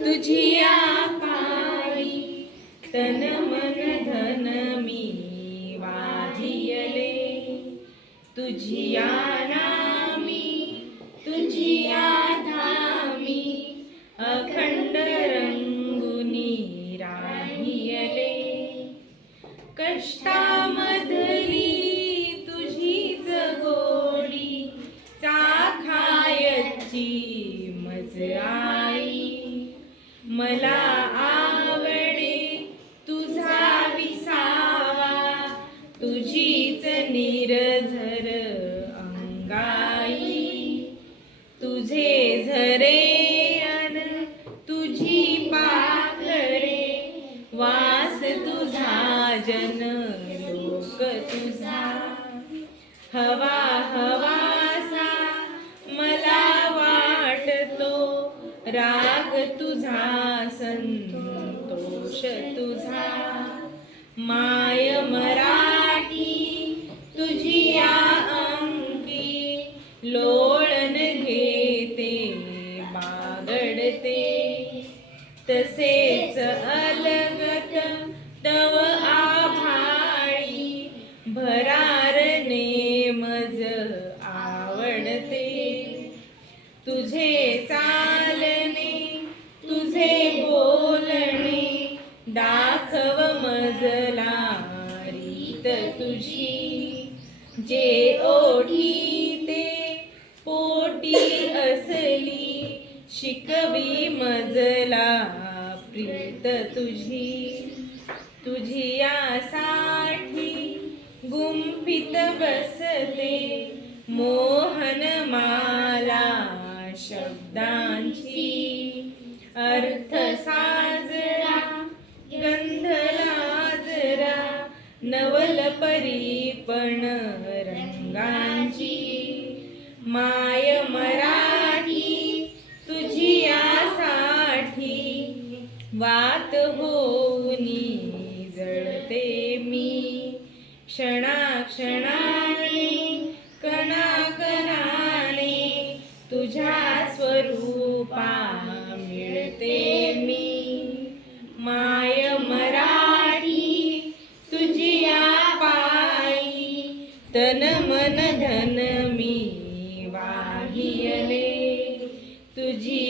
तुझिया पायी तन मन धन मी वाहियले, तुझिया नामी तुझिया धामी अखंड रंगुनी राहियले. कष्टामधली तुझीच गोडी चाखायची मज आई. मला आवडे तुझा विसावा, तुझीच निर्झर अंगाई. तुझे झरे अन तुझी पाखरे, वास तुझा जन लोक तुझा. हवा हवासा मला वाटतो, राग तुझा संतोष तुझा. माय मराठी तुझिया अंकी, लोळण घेते बागडते. तसेच अलगत तव आभाळी, भरारने मज आवडते. तुझे चालणे तुझे बोलणे, दाखव मजला रीत तुझी. जे ओढीते पोटी असली, शिकवी मजला प्रीत तुझी. तुझियासाठी गुंफित बसते, मोहन माला शब्दांची. अर्थ साजरा गंध लाजरा, नवल परीपण रंगांची. माय मराठी तुझियासाठी, वात होऊनी जळते मी. क्षणाक्षणाने कणाकणाने, तुझ्या स्वरूपा मिळते मी. माय मराठी तुझिया पायी, तन मन धन मी वाहियले. तुझी